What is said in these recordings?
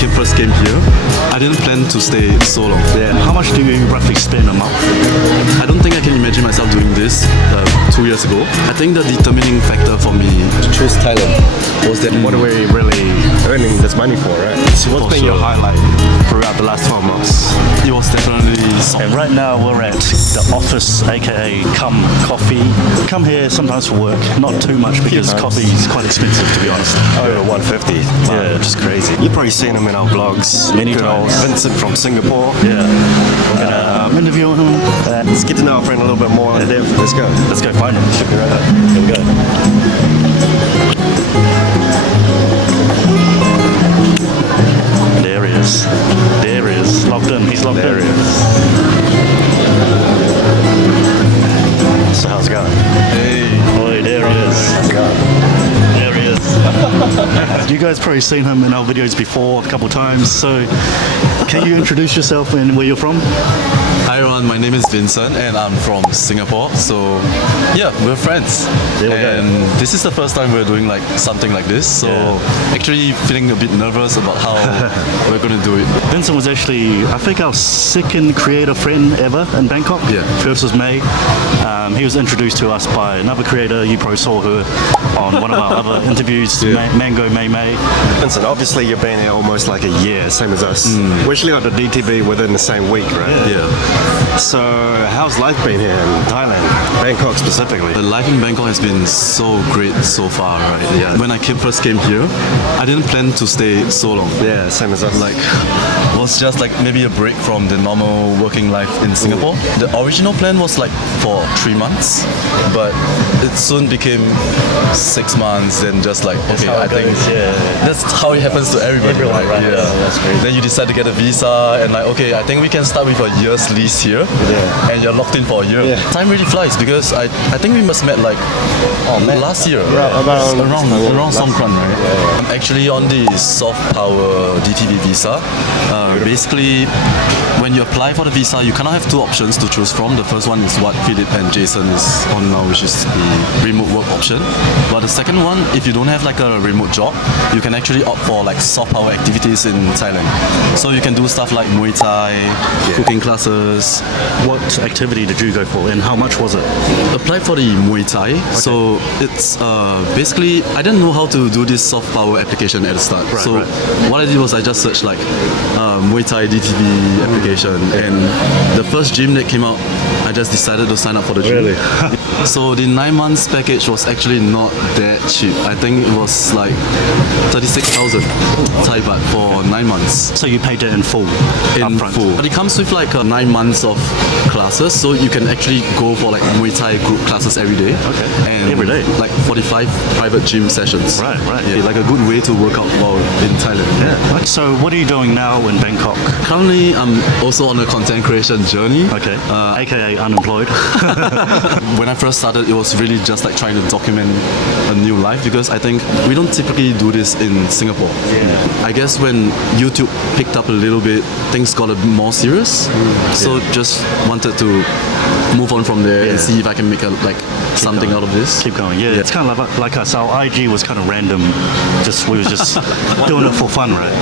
kid first came here, I didn't plan to stay so long. Yeah. How much do you roughly spend a month? I don't think I can imagine myself doing this 2 years ago. I think the determining factor for me to choose Thailand was that What are we really earning this money for, right? So what's been your highlight throughout the last 12 months? it was definitely And right now we're at the office, aka Come Coffee. Come here sometimes for work, not too much because coffee is quite expensive to be honest. Over 150, Yeah. which is crazy. You've probably seen him in our vlogs. Many Good old times. Vincent from Singapore. Yeah. We're gonna interview him. Let's get to know our friend a little bit more in depth. Let's go. Let's go find him. Check it out. Here we go. There he is. There he is. Locked in. He's locked There in. he is. So how's it going? Oh, there he is. How's it going? There he is. You guys probably seen him in our videos before a couple times. So, can you introduce yourself and where you're from? Hi everyone, my name is Vincent and I'm from Singapore. So yeah, we're friends. There we go. And this is the first time we're doing like something like this. So actually feeling a bit nervous about how we're gonna do it. Vincent was actually, I think, our second creator friend ever in Bangkok. Yeah. First was May. He was introduced to us by another creator. You probably saw her on one of our other interviews, Mango May May. Vincent, obviously you've been here almost like a year, same as us. We actually got the DTB within the same week, right? Yeah. So how's life been here in Thailand? Bangkok specifically? The life in Bangkok has been so great so far, right? Yeah. When I first came here, I didn't plan to stay so long. Yeah, same as us. Like, was just like maybe a break from the normal working life in Singapore. The original plan was like for 3 months, but it soon became 6 months. Then just like, okay, I think that's how it happens to everybody, Everyone, right? Yeah. That's great. Then you decide to get a visa and like, okay, I think we can start with a year's lease here, and you're locked in for a year. Yeah. Time really flies because I think we must met like last year, around Songkran, right? I'm actually on the soft power DTV visa. Basically, when you apply for the visa, you cannot have two options to choose from. The first one is what Philip and Jason is on now, which is the remote work option. But the second one, if you don't have like a remote job, you can actually opt for like soft power activities in Thailand. So you can do stuff like Muay Thai, cooking classes. What activity did you go for and how much was it? Applied for the Muay Thai. So it's basically, I didn't know how to do this soft power application at the start. So what I did was I just searched like Muay Thai DTV application, and the first gym that came out, I just decided to sign up for the gym. Really? So the 9 months package was actually not that cheap. I think it was like 36,000 Thai baht for 9 months. So you paid it in full? In upfront. full. But it comes with like 9 months of classes, so you can actually go for like Muay Thai group classes every day. Okay. And Every day? Like 45 private gym sessions. Right. Yeah, like a good way to work out while in Thailand. Yeah. So what are you doing now in Bangkok? Currently, I'm also on a content creation journey. Okay. AKA unemployed. When I first started, it was really just like trying to document a new life because I think we don't typically do this in Singapore. Yeah. I guess when YouTube picked up a little bit, things got a bit more serious. So just wanted to move on from there and see if I can make something out of this. Keep going. Yeah. It's kind of like us. Our IG was kind of random. We was just doing it for fun, right?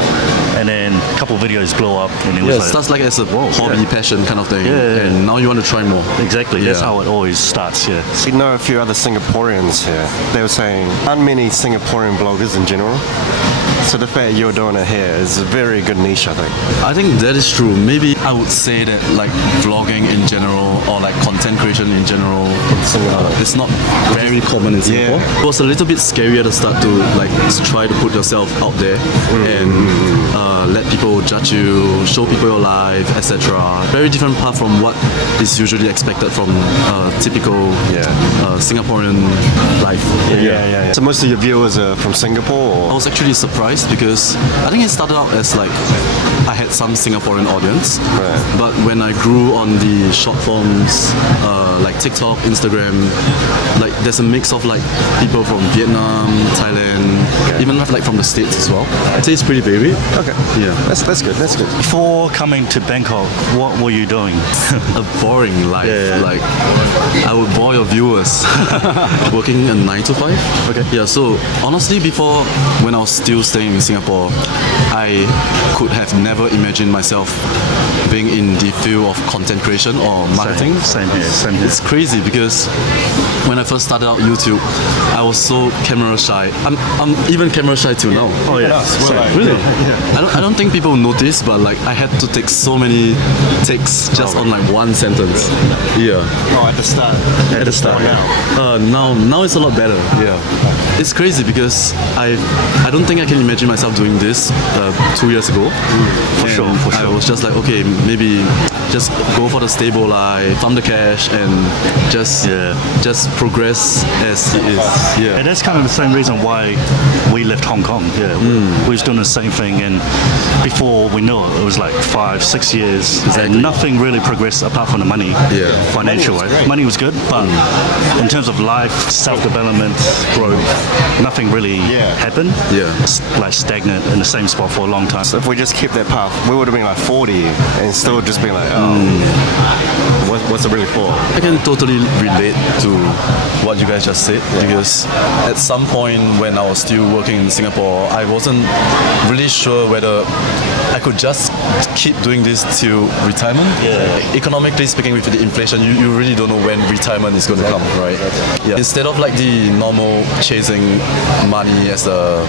And then a couple of videos blow up, and it was It like, starts like as a hobby, passion kind of thing. And now you want to try more. Exactly. That's how it always starts. Yeah. We know a few other Singaporeans here. They were saying, aren't many Singaporean bloggers in general? So the fact you're doing it here is a very good niche, I think. I think that is true. Maybe I would say that like vlogging in general or like content creation in general, it's not very common in Singapore. It was a little bit scary at the start to like try to put yourself out there and let people judge you, show people your life, etc. Very different path from what is usually expected from typical Singaporean life. Yeah. So most of your viewers are from Singapore? Or? I was actually surprised because I think it started out as like I had some Singaporean audience, Right. but when I grew on the short forms, like TikTok, Instagram, like there's a mix of like people from Vietnam, Thailand, even like from the States as well. I'd say it's pretty varied. Okay. Yeah. That's good. That's good. Before coming to Bangkok, what were you doing? A boring life. Yeah. Like I would bore your viewers. Working a 9 to 5. Okay. Yeah. So honestly, before when I was still staying in Singapore, I could have never imagined myself being in the field of content creation or marketing. Same here. Same here. It's crazy because when I first started out YouTube, I was so camera shy. I'm even camera shy till now. Oh yeah. Really? I don't think people notice, but like I had to take so many takes just on like one sentence. Yeah. Oh, at the start. At the start. Now it's a lot better. Yeah. It's crazy because I don't think I can imagine myself doing this 2 years ago. For sure. I was just like, okay, maybe just go for the stable life, farm the cash, and just progress as it is. Yeah. And that's kind of the same reason why we left Hong Kong. Yeah, we was doing the same thing, and before we knew it, it was like 5-6 years, and nothing really progressed apart from the money. Yeah. Financial, right? Money was good, but in terms of life, self-development, growth, nothing really happened. Yeah. Like stagnant in the same spot for a long time. So if we just kept that path, we would have been like 40 and still just been like, what's it really for? I can totally relate to what you guys just said because at some point when I was still working in Singapore, I wasn't really sure whether I could just keep doing this till retirement. Yeah. Economically speaking, with the inflation, you really don't know when retirement is going to come, right? Yeah. Instead of like the normal chasing money as a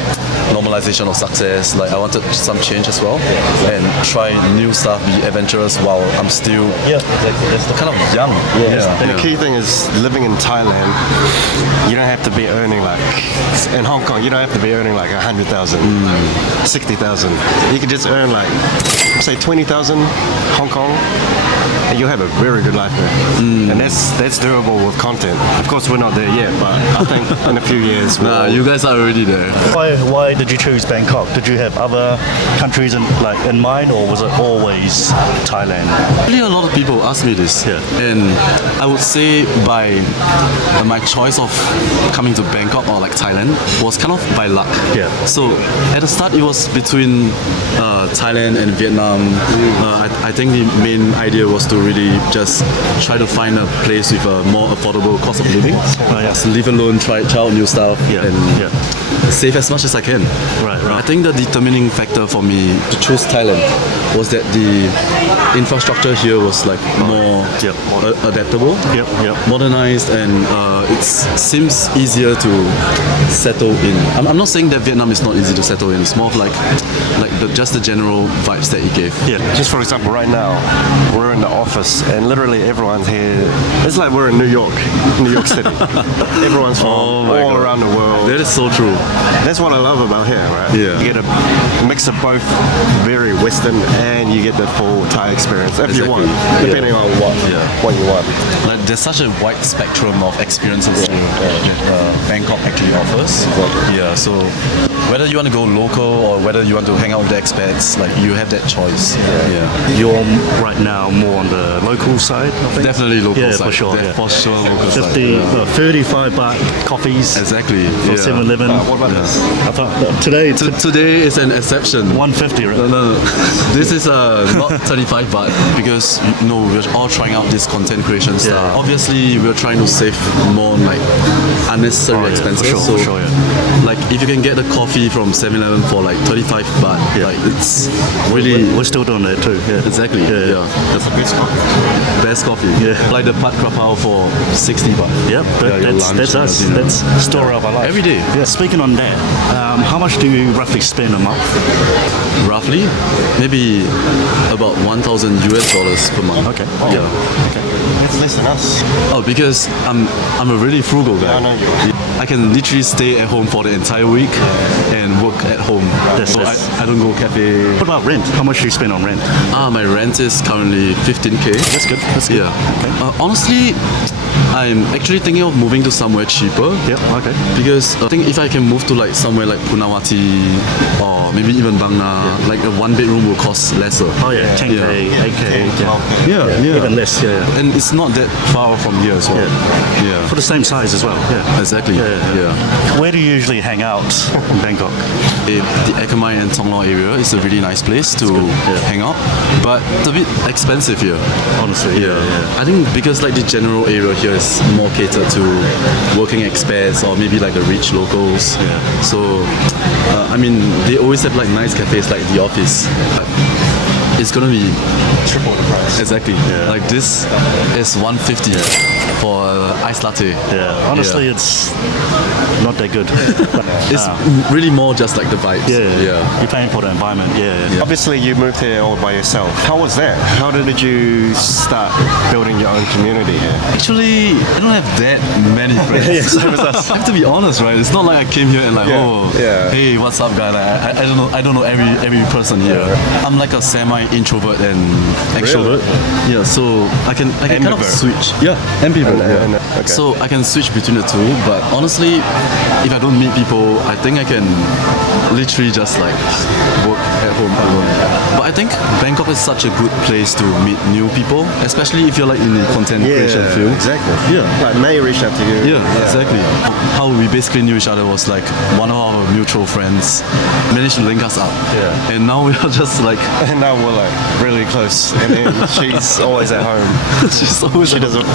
normalization of success, like I wanted some change as well and try new stuff, be adventurous while I'm still kind of young. And the key thing is living in Thailand, you don't have to be earning like, in Hong Kong, you don't have to be earning like 100,000, 60,000. You could just earn like, say 20,000 Hong Kong, and you'll have a very good life there. And that's doable with content. Of course, we're not there yet, but I think in a few years, Nah, you guys are already there. Why did you choose Bangkok? Did you have other countries in mind, or was it always Thailand? Really, a lot of people ask me this, and I would say by my choice of coming to Bangkok or like Thailand was kind of by luck. Yeah. So at the start, it was between Thailand and Vietnam. I think the main idea was to really just try to find a place with a more affordable cost of living. Just live alone, try out new stuff, and save as much as I can. Right. I think the determining factor for me to choose Thailand was that the infrastructure here was like more adaptable, modernized, and it seems easier to settle in. I'm not saying that Vietnam is not easy to settle in. It's more of like just the general vibes that it gave. Just for example, right now, we're in the office and literally everyone's here. It's like we're in New York City. Everyone's from all around the world. That is so true. That's what I love about here, right? Yeah. You get a mix of both very Western and you get the full Thai experience if you want, depending on what you want. Like there's such a wide spectrum of experiences that Bangkok actually offers. Yeah, so whether you want to go local or whether you want to hang out with the expats, like you have that choice. You're right now more on the local side, I think? Definitely local side. For sure. For sure local side. 35 baht coffees. Exactly. For 7-Eleven. What about this? I thought Today is an exception. 150, right? No. This is not 35 baht because we're all trying out this content creation stuff. Obviously, we're trying to save more on like unnecessary expenses. For sure. Like if you can get a coffee from 7-Eleven for like 35 baht, like it's really We're still doing that too. exactly. That's the best coffee. Like the Pat Krapao for 60 baht. Yep, that's us. That's the story of our life. Every day. Yeah. Speaking on that, how much do you roughly spend a month? Roughly, maybe about $1,000 per month. Okay. It's less than us. Oh, because I'm a really frugal guy. I know you are. I can literally stay at home for the entire week and work at home. So I don't go cafe. What about rent? How much do you spend on rent? My rent is currently 15K. That's good. Yeah. Okay. Honestly, I'm actually thinking of moving to somewhere cheaper. Yep. Okay. Because I think if I can move to like somewhere like Punawati or maybe even Bangna, like a 1-bedroom will cost lesser. Oh yeah, 10k, 8k, 12K. Yeah. even less. Yeah. And it's not that far from here as well. Yeah. For the same size as well. Yeah. Exactly. Yeah. Where do you usually hang out in Bangkok? The Ekamai and Thonglor area is a really nice place to hang out, but it's a bit expensive here. Honestly, yeah. I think because like the general area here is more catered to working expats or maybe like the rich locals. Yeah. So, I mean, they always have like nice cafes like the office. But it's gonna be Triple the price. exactly like this is 150 for iced latte. Yeah. Honestly, it's not that good. It's really more just like the vibes. Yeah. You're paying for the environment. Yeah. Obviously, you moved here all by yourself. How was that? How did you start building your own community here? Actually, I don't have that many friends. I have to be honest, right? It's not like I came here and like, hey, what's up, guy? Like, I don't know every person here. I'm like a semi-introvert and extrovert. Yeah, so I can kind of switch. Yeah, ambivert. Okay. So I can switch between the two. But honestly, if I don't meet people, I think I can literally just like work at home alone. But I think Bangkok is such a good place to meet new people, especially if you're like in the content creation field. Exactly. Yeah. Like May reached out to you. Yeah, exactly. How we basically knew each other was like one of our mutual friends managed to link us up. Yeah. And now we are just like And now we're like really close. And then she's always at home. she's always She doesn't.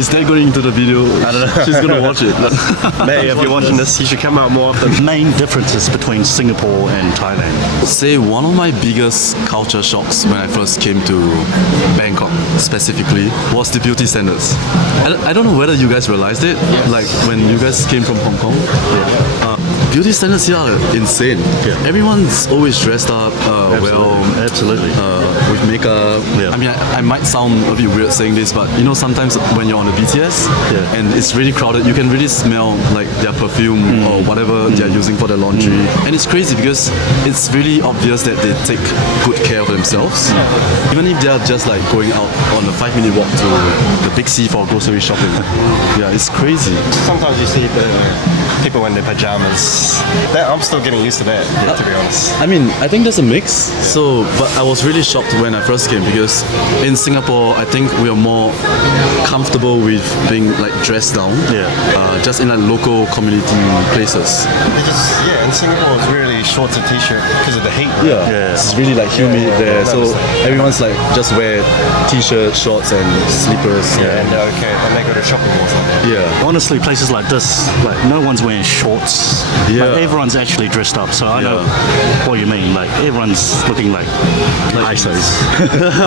Is that going into the video? I don't know. She's gonna watch it. May, if you're watching this, you should come out more often. Main differences between Singapore and Thailand. Say one of my biggest culture shocks when I first came to Bangkok specifically was the beauty standards. I don't know whether you guys realized it, like when you guys came from Hong Kong. Beauty standards here are insane. Everyone's always dressed up, Absolutely. with makeup. I mean, I might sound a bit weird saying this, but you know, sometimes when you're on the BTS and it's really crowded, you can really smell like their perfume or whatever they're using for their laundry. And it's crazy because it's really obvious that they take good care of themselves. Even if they're just like going out on a 5-minute walk to the big C for grocery shopping. Yeah, it's crazy. Sometimes you see the people in their pajamas. I'm still getting used to that, to be honest. I mean, I think there's a mix. So, but I was really shocked when I first came because in Singapore, I think we are more comfortable with being like dressed down. Just in like local community places. In Singapore it's really shorts and t-shirt because of the heat. It's really like humid there. So everyone's like just wear t-shirt, shorts, and slippers. And they're okay, and they go to shopping malls like that. Yeah. Honestly, places like this, like no one's wearing shorts. Like, everyone's actually dressed up. So I know what you mean. Like everyone's looking like ISOs.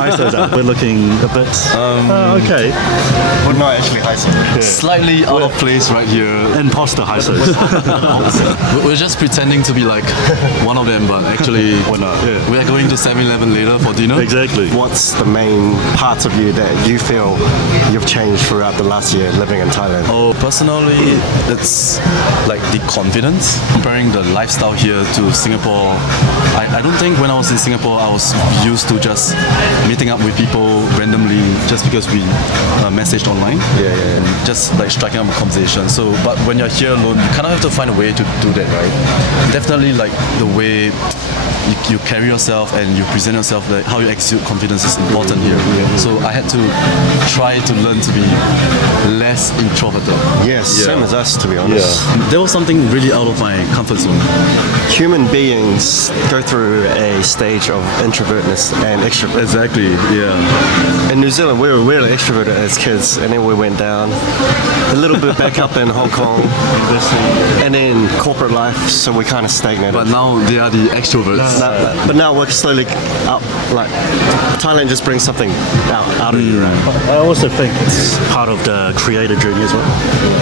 ISOs are. We're looking a bit okay. But not actually high school. Slightly out of place right here. Imposter ISOs. We're just pretending to be like one of them, but actually We're not. we are going to 7-Eleven later for dinner. Exactly. What's the main parts of you that you feel you've changed throughout the last year living in Thailand? Oh, personally, it's like the confidence. Comparing the lifestyle here to Singapore, I don't think when I was in Singapore I was used to just meeting up with people randomly just because we messaged online. And just like striking up a conversation. So, but when you're here alone, you kind of have to find a way to do that, right? Definitely like the way you carry yourself and you present yourself, like how you exude confidence is important here. So I had to try to learn to be less introverted. Yes, same as us, to be honest. There was something really out of my comfort zone. Human beings go through a stage of introvertness and extrovert. Exactly, yeah. In New Zealand, we were really extroverted as kids, and then we went down a little bit back up in Hong Kong, and then corporate life, so we kind of stagnated. But now they are the extroverts. But now we're slowly up. Like Thailand just brings something out of you, right? I also think it's part of the creator journey as well.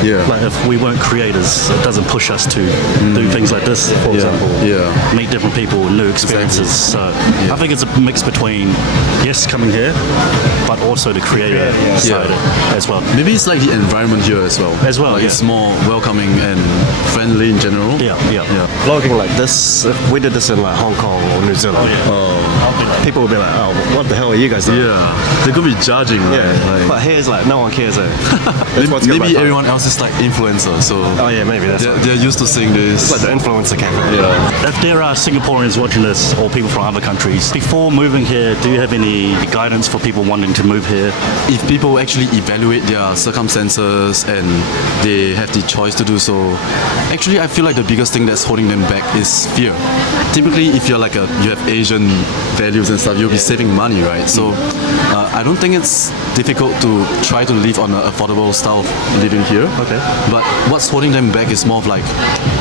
Yeah. Like if we weren't creators, it doesn't push us to do things like this, for example. Meet different people, new experiences. So I think it's a mix between, yes, coming here, but also the creator side as well. Maybe it's like the environment here as well. Like it's more welcoming and friendly in general. Vlogging like this, if we did this in like Hong Kong or New Zealand, people would be like, oh, what the hell are you guys doing? They could be judging, right? But here's like, no one cares. Maybe everyone else is like influencer, so maybe that's they're used to seeing this. It's like the influencer campaign. If there are Singaporeans watching this or people from other countries, before moving here, do you have any guidance for people wanting to move here? If people actually evaluate their circumstances and they have the choice to do so, actually I feel like the biggest thing that's holding them back is fear. Typically, if you're like you have Asian values and stuff, you'll be saving money, right? So I don't think it's difficult to try to live on an affordable style of living here. But what's holding them back is more of like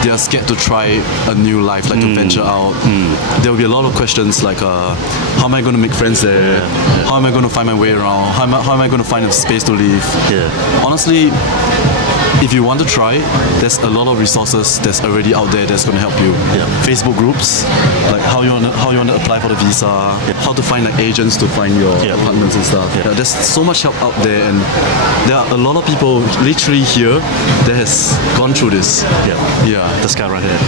they are scared to try a new life, like to venture out. There will be a lot of questions like how am I going to make friends there? How am I going to find my way around? How am I going to find a space to live? Honestly, if you want to try, there's a lot of resources that's already out there that's going to help you. Facebook groups, like how you want to apply for the visa, how to find like agents to find your apartments and stuff. There's so much help out there, and there are a lot of people literally here that has gone through this. This guy right here.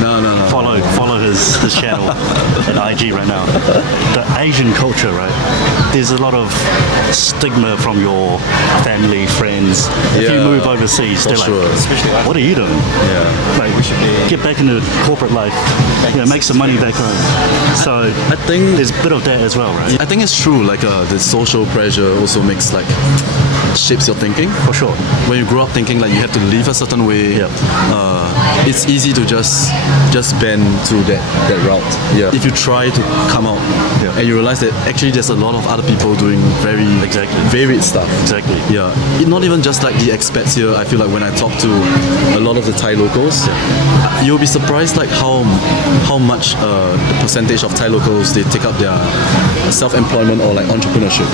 No. Follow his channel at IG right now. The Asian culture, right? There's a lot of stigma from your family, friends. If you move overseas, they're like, what are you doing? Like, get back into corporate life, make some money back home. So I think there's a bit of that as well, right? I think it's true, like the social pressure also makes like shapes your thinking. For sure. When you grow up thinking like you have to live a certain way, it's easy to just bend to that route. If you try to come out and you realize that actually there's a lot of other people doing very varied stuff. Not even just like the expats here. I feel like when I talk to a lot of the Thai locals, you'll be surprised like how much the percentage of Thai locals they take up their self-employment or like entrepreneurship,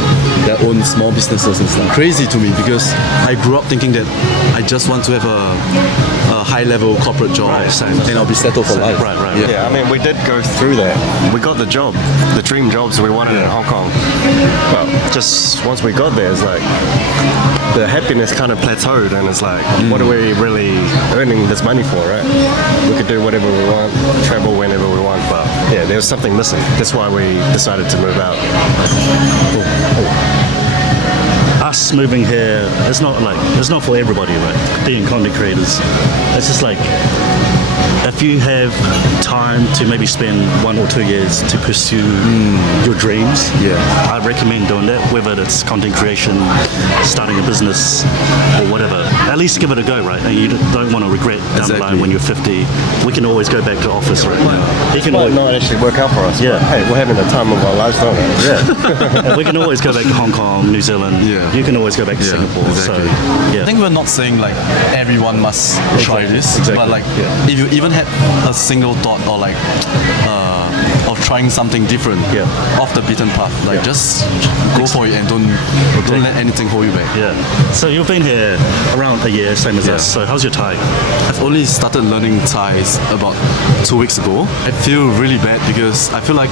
their own small businesses and stuff. Crazy to me because I grew up thinking that I just want to have a high-level corporate job and I'll be settled for life. I mean, we did go through that. We got the job, the dream jobs we wanted in Hong Kong. But just once we got there, it's like the happiness kind of plateaued, and it's like, what are we really earning this money for, right? We could do whatever we want, travel whenever we want, but there was something missing. That's why we decided to move out. Us moving here, it's not for everybody, right? Being content creators, it's just like, if you have time to maybe spend 1 or 2 years to pursue your dreams, I recommend doing that, whether it's content creation, starting a business, or whatever. At least give it a go, right? And you don't want to regret down the line when you're 50. We can always go back to office, right? It might not actually work out for us. But, hey, we're having the time of our lives, don't we? And we can always go back to Hong Kong, New Zealand. You can always go back to Singapore. So, I think we're not saying like everyone must try this, but like if you even had a single thought or like of trying something different off the beaten path, like just go for it and don't let anything hold you back. So you've been here around a year, same as us. So how's your Thai? I've only started learning Thai about 2 weeks ago. I feel really bad because I feel like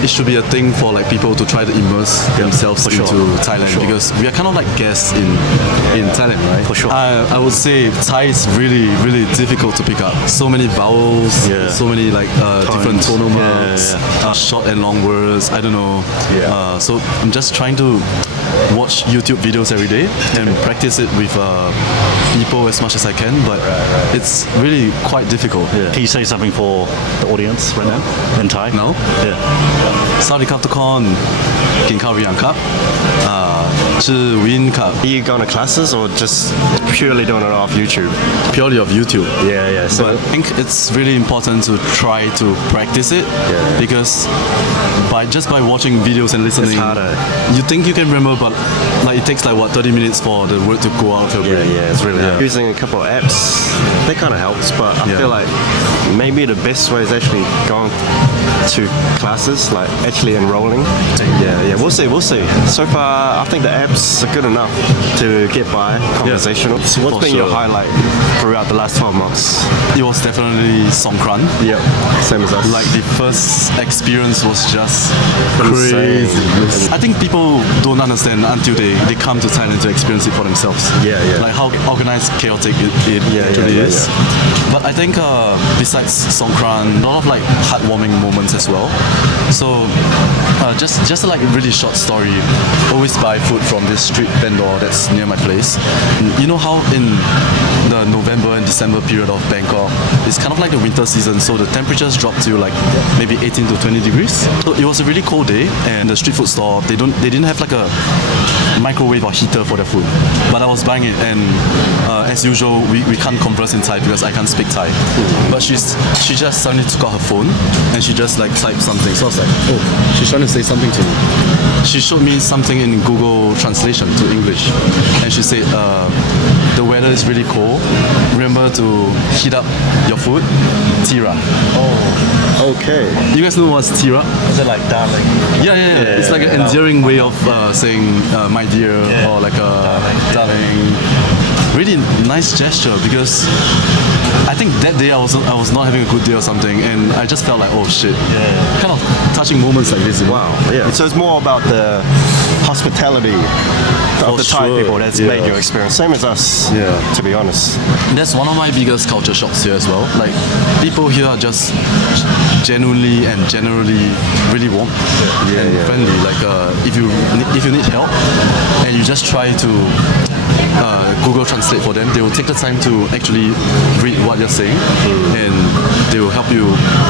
it should be a thing for like people to try to immerse themselves into Thailand because we are kind of like guests in Thailand, right? For sure. I would say Thai is really, really difficult to pick up. So many vowels, so many like different tonal marks, short and long words. I don't know. So I'm just trying to watch YouTube videos every day and practice it with people as much as I can, but it's really quite difficult. Can you say something for the audience right now in Thai? No? Sawadee krap tukon, kin khao riang krap,ชื่อ Win krap. Are you going to classes or just purely doing it off YouTube? Purely off YouTube. So But I think it's really important to try to practice it because by watching videos and listening, it's harder. You think you can remember, but like it takes like 30 minutes for the word to go out of your brain. It's really hard. Using a couple of apps, that kind of helps, but I feel like maybe the best way is actually going to classes, like actually enrolling. Yeah, we'll see. So far, I think the apps are good enough to get by conversational. So what's been your highlight throughout the last 12 months? It was definitely Songkran. Yeah, same as us. Like the first experience was just Insane. crazy. I think people don't understand until they come to Thailand to experience it for themselves. Yeah. Like how organized, chaotic it actually is. But I think besides Songkran, a lot of like heartwarming moments as well. So just like a really short story. Always buy food from this street vendor that's near my place. You know how in the November and December period of Bangkok, it's kind of like the winter season, so the temperatures drop to like maybe 18 to 20 degrees. So it was a really cold day, and the street food store they didn't have like a microwave or heater for their food. But I was buying it, and as usual, we can't converse in Thai because I can't speak Thai. But she just suddenly took out her phone and she just like typed something. So I was like, oh, she's trying to say something to me. She showed me something in Google translation to English, and she said, the weather is really cold. Remember to heat up your food. Tira. Oh, okay. You guys know what's tira? Is it like darling? Yeah. It's like an endearing way of saying my dear or like a darling. Really nice gesture, because I think that day I was not having a good day or something, and I just felt like, oh shit. Kind of touching moments like this. Wow. Yeah. So it's more about the hospitality of the Thai people that's made your experience. Same as us. Yeah. To be honest. That's one of my biggest culture shocks here as well. Like, people here are just genuinely and generally really warm and friendly. Like, if you need help and you just try to Google Translate for them, they will take the time to actually read what you're saying, and they will help you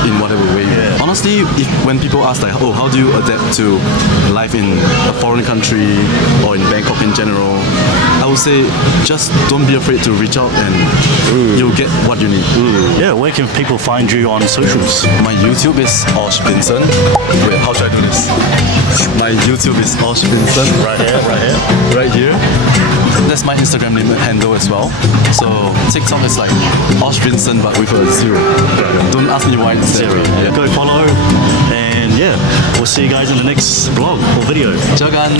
in whatever way. Honestly, when people ask like, oh, how do you adapt to life in a foreign country or in Bangkok in general, I would say just don't be afraid to reach out, and you'll get what you need. Yeah, where can people find you on socials? My YouTube is Osh Vincent. Wait, how should I do this? My YouTube is Osh Vincent. Right here. That's my Instagram name handle as well. So TikTok is like Osh Vincent but with a 0. Don't ask me why it's 0. Yeah. Go follow, and we'll see you guys in the next vlog or video. เจอกัน